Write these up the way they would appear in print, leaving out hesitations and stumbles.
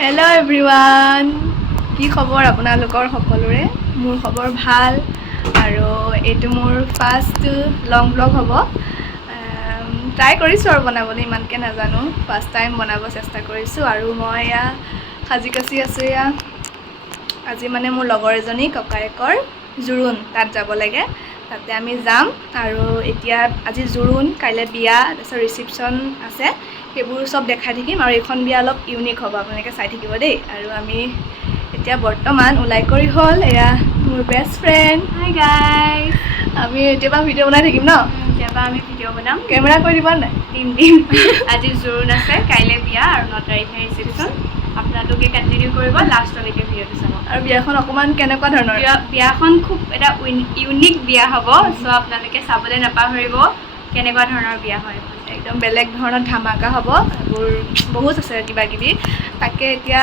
Hello' everyone, কি খবৰ আপোনালোকৰ সকলোৰে? মোৰ খবৰ ভাল আৰু এইটো মোৰ ফাৰ্ষ্ট লং ব্লগ হ'ব। ট্ৰাই কৰিছোঁ আৰু বনাবলৈ, ইমানকৈ নাজানো, ফাৰ্ষ্ট টাইম বনাব চেষ্টা কৰিছোঁ। আৰু মই এয়া সাজি কাচি আছোঁ। এয়া আজি মানে মোৰ লগৰ এজনী ককায়েকৰ জোৰোণ, তাত যাব লাগে, তাতে আমি যাম। আৰু এতিয়া আজি জোৰোণ, কাইলৈ বিয়া, তাৰপিছত ৰিচিপশ্যন আছে, সেইবোৰ চব দেখাই থাকিম। আৰু এইখন বিয়া অলপ ইউনিক হ'ব, আপোনালোকে চাই থাকিব দেই। আৰু আমি এতিয়া বৰ্তমান ওলাই কৰি হ'ল, এয়া মোৰ বেষ্ট ফ্ৰেণ্ড। হাই গাইজ, আমি এতিয়াৰ পৰা ভিডিঅ' বনাই থাকিম ন? এতিয়াৰ পৰা আমি ভিডিঅ' বনাম। কেমেৰা কৰি দিবা নাই? দিম। আজি জোৰোণ আছে, কাইলৈ বিয়া আৰু 9 তাৰিখে ৰিচিপশ্যন। আপোনালোকে কণ্টিনিউ কৰিব লাষ্টলৈকে ভিডিঅ'টো চাব। আৰু বিয়াখন অকণমান কেনেকুৱা ধৰণৰ? বিয়াখন খুব এটা ইউনিক বিয়া হ'ব, চ' আপোনালোকে চাবলৈ নাপাহৰিব কেনেকুৱা ধৰণৰ বিয়া হয়। একদম বেলেগ ধৰণৰ ধামাকা হ'ব, এইবোৰ বহুত আছে কিবা কিবি, তাকে এতিয়া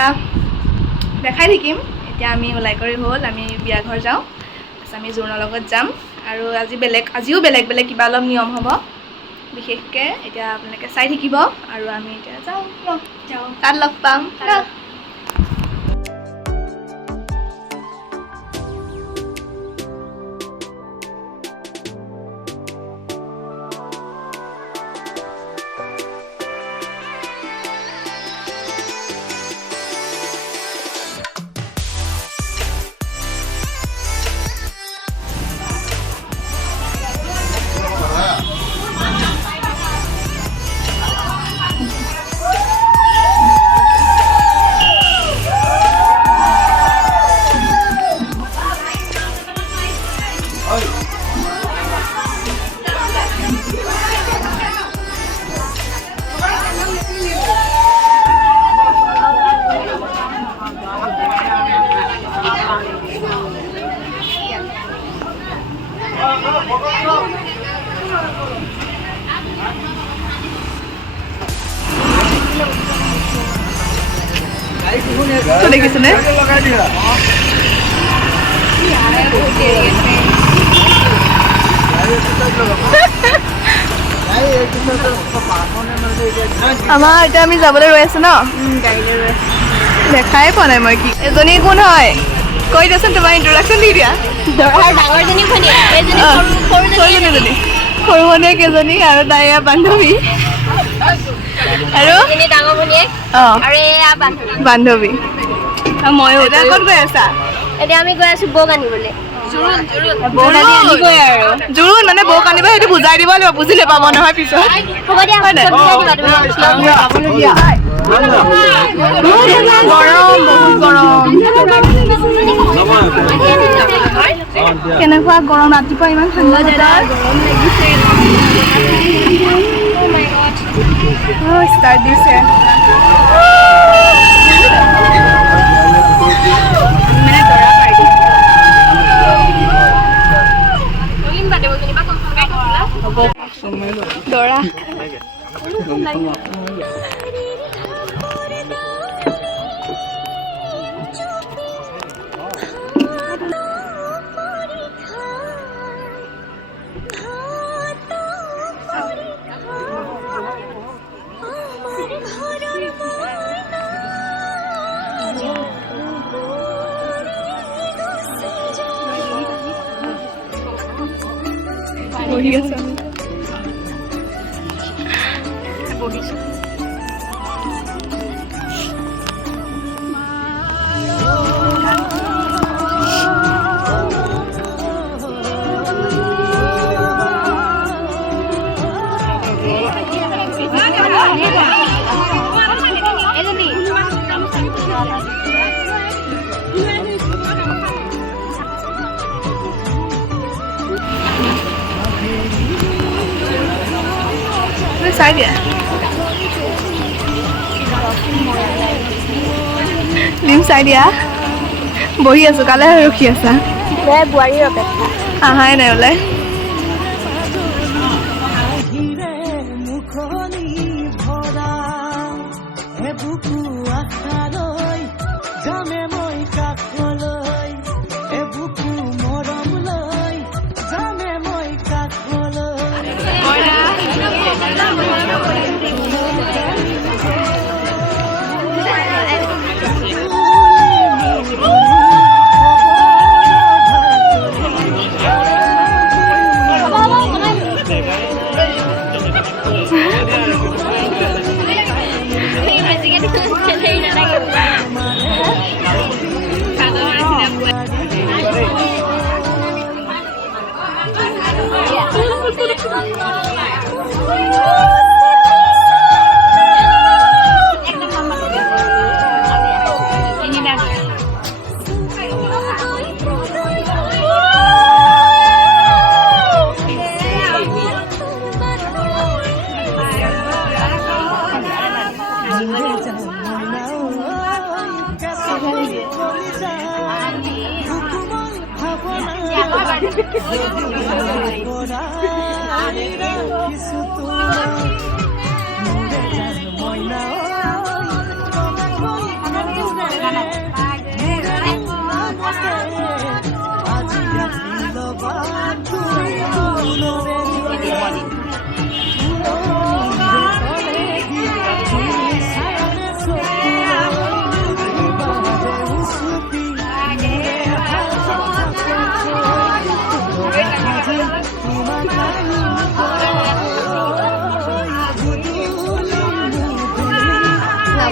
দেখাই থাকিম। এতিয়া আমি ওলাই কৰি হ'ল, আমি বিয়া ঘৰ যাওঁ, তাৰপিছত আমি জোৰোণৰ লগত যাম। আৰু আজিও বেলেগ কিবা অলপ নিয়ম হ'ব বিশেষকৈ, এতিয়া আপোনালোকে চাই থাকিব। আৰু আমি এতিয়া যাওঁ, তাত লগ পাম। দেখিছেনে? আমাৰ এতিয়া আমি যাবলৈ ৰৈ আছো ন, গাড়ীলৈ ৰৈ আছো। দেখাই পোৱা নাই মই কি এজনী কোন হয়, কৈ দিয়াচোন, তোমাৰ ইন্ট্ৰডাকশ্যন দি দিয়া। ডাঙৰজনী ভনীয়েক, সৰু ভনীয়েক কেইজনী, আৰু তাই এয়া বান্ধৱী, আৰু ডাঙৰ ভনীয়েক, আৰু এয়া বান্ধৱী। ময়ো এতিয়া ক'ত গৈ আছা? এতিয়া আমি গৈ আছো বৌক আনিবলৈ। জোৰোণ মানে বৌক আনিব, সেইটো বুজাই দিব লাগিব, বুজি নাপাব নহয় পিছত। হ'ব দিয়া, গৰম, বহুত গৰম। কেনেকুৱা গৰম, ৰাতিপুৱা ইমান ঠাণ্ডা বতৰ, ষ্টাৰ্ট দিছে। দৰা বহি আছে, বহিছো। চাই দিয়া, লিম চাই দিয়া। বহি আছো, কালে ৰখি আছা? বোৱাৰীৰ অপেক্ষা, আহাই নাই ওলাই।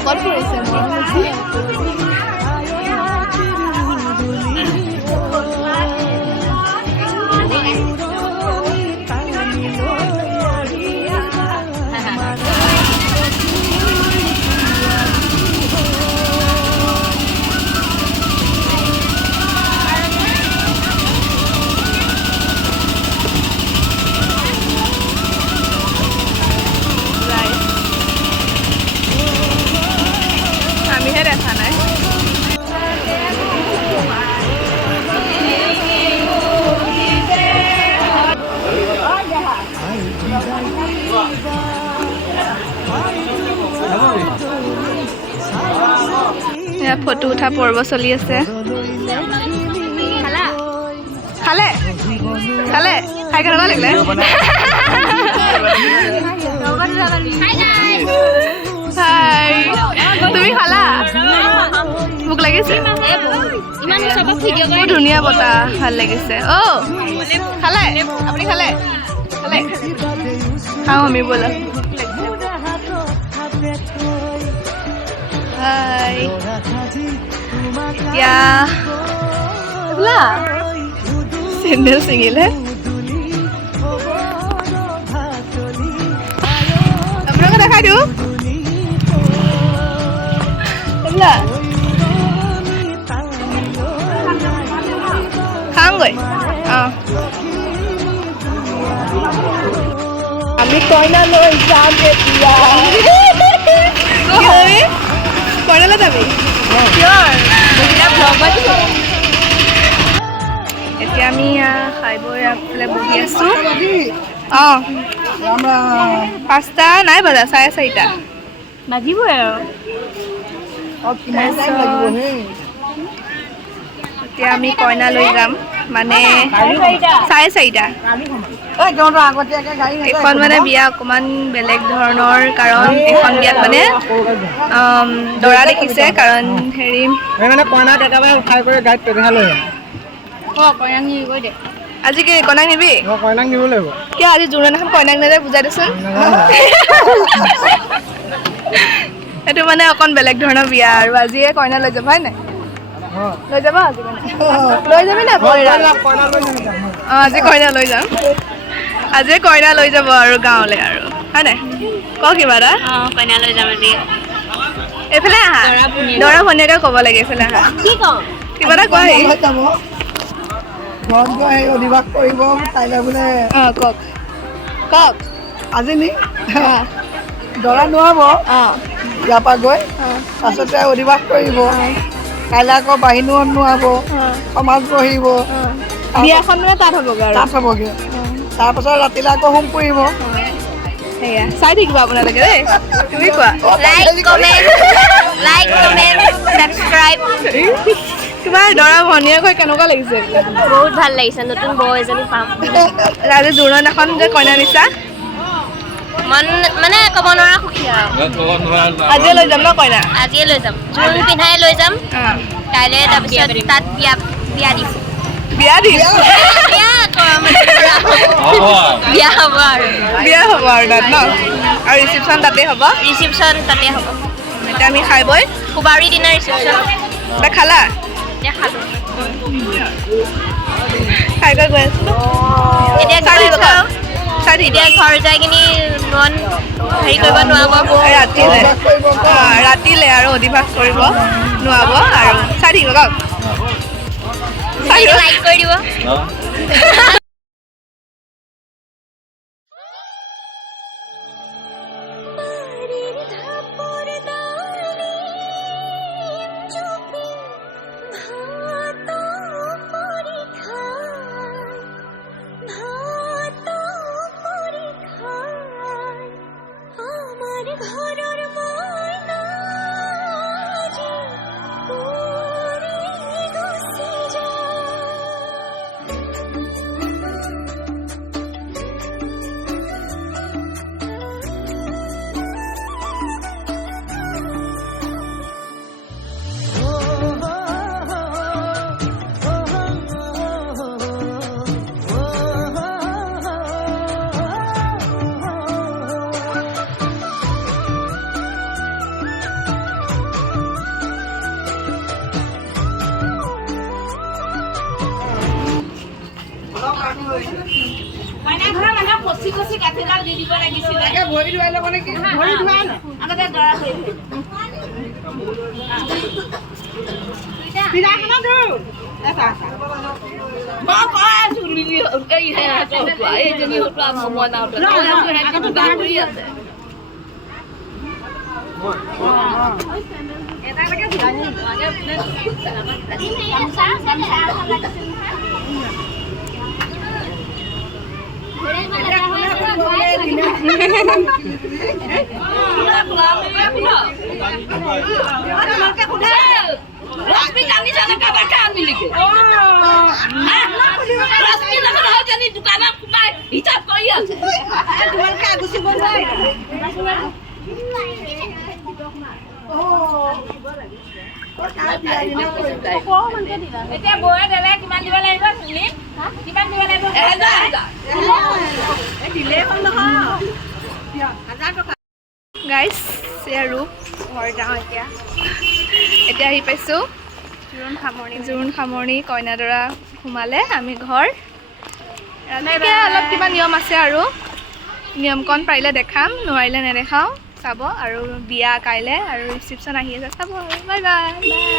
ক'ত পৰিছে আমিহে দেখা নাই। ফটো উঠা পৰ্ব চলি আছে। খালে খালে খাই কেনেকুৱা লাগিলে? হাই, তুমি খালা? মোক লাগিছে বহুত ধুনীয়া বতাহ, ভাল লাগিছে। অ' খালে? আপুনি খালে? খালে খাওঁ আমি ব'লা। হাই, এতিয়া বোলা চেণ্ডেল ছিঙিলে। আপোনালোকে দেখাই দিওঁ বোলা খাওঁগৈ। অঁ, আমি কইনা লৈ যাম এতিয়া। কইনালৈ যাবি? এতিয়া আমি খাই বৈ আগফালে বহি আছোঁ। অঁ, 5টা নাই বজা, 4:30 বাজিবই আৰু। এতিয়া আমি কইনা লৈ যাম, মানে 4:30। এখন মানে বিয়া অকণমান বেলেগ ধৰণৰ, কাৰণ এখন বিয়াত মানে দৰা দেখিছে, কাৰণ হেৰি কইনাক একেবাৰে উঠাই কৰি গাড়ীত পেধাই লৈ আজি কি কইনাক নিবি? কইনাক নিব লাগিব। কিয় আজি জোৰোণখন কইনাক নাযায়? বুজাই দেচোন। এইটো মানে অকণ বেলেগ ধৰণৰ বিয়া, আৰু আজিয়ে কইনা লৈ যাব হয় নাই? লৈ যাব আজি মানে লৈ যাবি না? অঁ, আজি কইনা লৈ যাম। আজিয়ে কইনা লৈ যাব আৰু গাঁৱলৈ, আৰু হয় নাই? ক কিবা এটা। অঁ, কইনা লৈ যাম আজি। এইফালে আহা, দৰা ভনীয়েকে ক'ব লাগে। এইফালে আহা, কি কওঁ? কিবা এটা কোৱা। ঘৰত গৈ অধিবাস কৰিব কাইলৈ বোলে। অঁ, কওক কওক। আজি নি দৰা নোৱাব অঁ, ইয়াৰ পৰা গৈ, অঁ, তাৰপিছতে অধিবাস কৰিব। কাইলৈ আকৌ বাহিনীত নোৱাব, সমাজ বহিব, বিয়াখন মানে তাত হ'বগৈ আৰু। তাত হ'বগৈ। তাৰপাছত ৰাতিলৈ আকৌ হোম পুৰিব। সেয়া চাই থাকিব আপোনালোকে দেই। তুমি কোৱা। Like comment subscribe. তোমাৰ দৰা ভনীয়েক হৈ কেনেকুৱা লাগিছে? বহুত ভাল লাগিছে, নতুন বৌ এজনী পাম। আজি জোৰোণ যে কইনা নিছা, মন মানে ক'ব নোৱাৰা সুখী আৰু। আজিয়ে লৈ যাম ন কইনা? আজিয়ে লৈ যাম, জোৰোণ পিন্ধাই লৈ যাম। অঁ, কাইলৈ তাৰপিছত তাত বিয়া দিম। বিয়া দিম। বিয়া হ'ব আৰু বিয়া হ'ব আৰু তাত ন? আৰু ৰিচিপশ্যন তাতে হ'ব? ৰিচিপশ্যন তাতে হ'ব। এতিয়া আমি খাই বৈ খুবাউৰী দিনাৰ ৰিচিপশ্যন। এতিয়া খালা? এতিয়া খালোঁ। খাই গৈ আছোঁ। এতিয়া চাই গৈ থাকিব আছোঁ আৰু। চাই চাই থাকিব এতিয়া ঘৰ যাই কিনি মন হেৰি কৰিব নোৱাৰিব ৰাতিলে অভ্যাস কৰিব কওক। ৰাতিলে আৰু অধিবাস কৰিব নোৱাৰিব আৰু চাই থাকিব কওক চাই থাকিব লাইক কৰি দিব তাকে ভৰি ধুৱাই ল'ব নেকি? ভৰি ধুৱাই ন? পিঠাখনত ধু। এটা, এটা। এতিয়া বৌয়ে দিলে কিমান দিব লাগিব তুমি কিমান দিব লাগিব গাইজ এয়া ৰূপ ঘৰ যাওঁ এতিয়া আহি পাইছোঁ জোৰোণ সামৰণি কইনাদৰা সোমালে আমি ঘৰ ৰাতিকৈ অলপ কিবা নিয়ম আছে আৰু নিয়মকণ পাৰিলে দেখাম নোৱাৰিলে নেদেখাওঁ চাব আৰু বিয়া কাইলৈ আৰু ৰিচিপশ্যন আহি আছে চাব আৰু বাই বাই